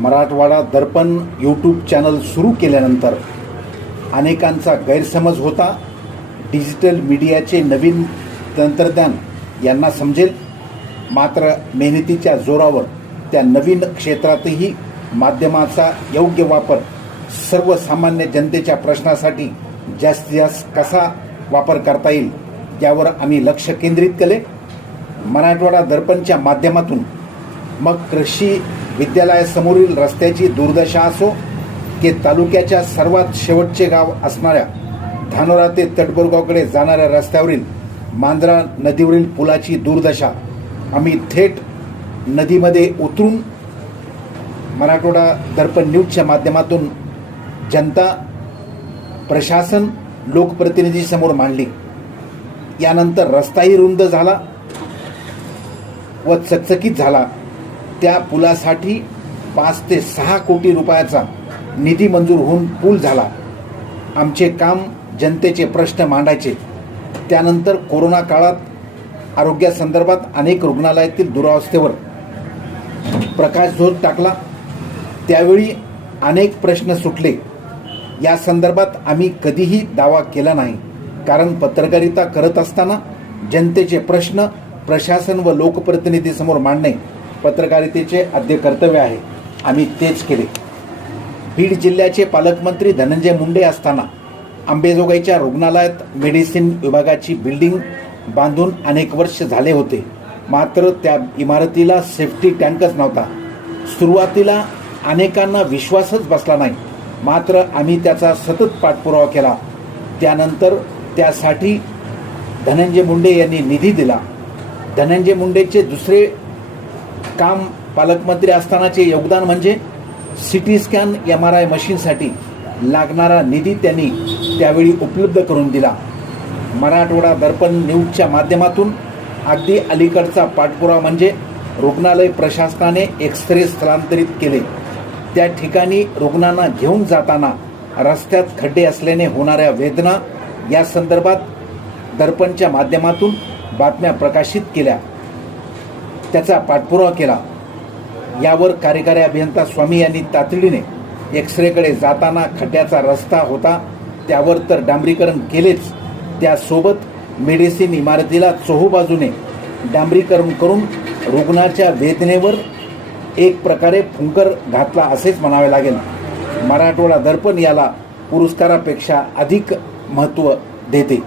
मराठवाडा दर्पण YouTube channel सुरू केल्यानंतर अनेकांचा गैरसमज होता. डिजिटल मीडियाचे नवीन तंत्रज्ञान यांना समजेल. मात्र मेहनतीच्या जोरावर त्या नवीन क्षेत्रातही माध्यमाचा योग्य वापर सर्वसामान्य जनतेच्या प्रश्नासाठी जास्तीत जास्त कसा वापर करता येईल यावर आम्ही लक्ष केंद्रित केले. मराठवाडा दर्पणच्या माध्यमातून मग कृषी विद्यालयासमोरील रस्त्याची दुर्दशा असो की तालुक्याच्या सर्वात शेवटचे गाव असणाऱ्या धानोरा ते तटबोरगावकडे जाणाऱ्या रस्त्यावरील मांजरा नदीवरील पुलाची दुर्दशा आम्ही थेट नदीमध्ये उतरून मराठवाडा दर्पण न्यूजच्या माध्यमातून जनता प्रशासन लोकप्रतिनिधीसमोर मांडली. यानंतर रस्ताही रुंद झाला व चकचकीत झाला. त्या पुलासाठी पाच ते सहा कोटी रुपयाचा निधी मंजूर होऊन पूल झाला. आमचे काम जनतेचे प्रश्न मांडायचे. त्यानंतर कोरोना काळात आरोग्यासंदर्भात अनेक रुग्णालयातील दुरावस्थेवर प्रकाश झोत टाकला. त्यावेळी अनेक प्रश्न सुटले. या संदर्भात आम्ही कधीही दावा केला नाही. कारण पत्रकारिता करत असताना जनतेचे प्रश्न प्रशासन व लोकप्रतिनिधीसमोर मांडणे पत्रकारितेचे आद्य कर्तव्य आहे. आम्ही तेच केले. बीड जिल्ह्याचे पालकमंत्री धनंजय मुंडे असताना आंबेजोगाईच्या रुग्णालयात मेडिसिन विभागाची बिल्डिंग बांधून अनेक वर्ष झाले होते. मात्र त्या इमारतीला सेफ्टी टँकच नव्हता. सुरुवातीला अनेकांना विश्वासच बसला नाही. मात्र आम्ही त्याचा सतत पाठपुरावा केला. त्यानंतर त्यासाठी धनंजय मुंडे यांनी निधी दिला. धनंजय मुंडेचे दुसरे काम पालकमंत्री असतानाचे योगदान म्हणजे C T scan M R I मशीनसाठी लागणारा निधी त्यांनी त्यावेळी उपलब्ध करून दिला. मराठवाडा दर्पण न्यूजच्या माध्यमातून अगदी अलीकडचा पाठपुरावा म्हणजे रुग्णालय प्रशासनाने एक्सरे स्थलांतरित केले. त्या ठिकाणी रुग्णांना घेऊन जाताना रस्त्यात खड्डे असल्याने होणाऱ्या वेदना या संदर्भात दर्पणच्या माध्यमातून बातम्या प्रकाशित केल्या. त्याचा पाठपुरावा केला. यावर कार्यकारी अभियंता स्वामी यांनी तातडीने एक्सरेकडे जाताना खड्ड्याचा रस्ता होता त्यावर तर डांबरीकरण केलेच. त्यासोबत मेडिसिन इमारतीला चोहोबाजूने डांबरीकरण करून रुग्णाच्या वेदनेवर एक प्रकारे फुंकर घातला असेच म्हणावे लागेल. मराठवाडा दर्पण याला पुरस्कारापेक्षा अधिक महत्त्व देते.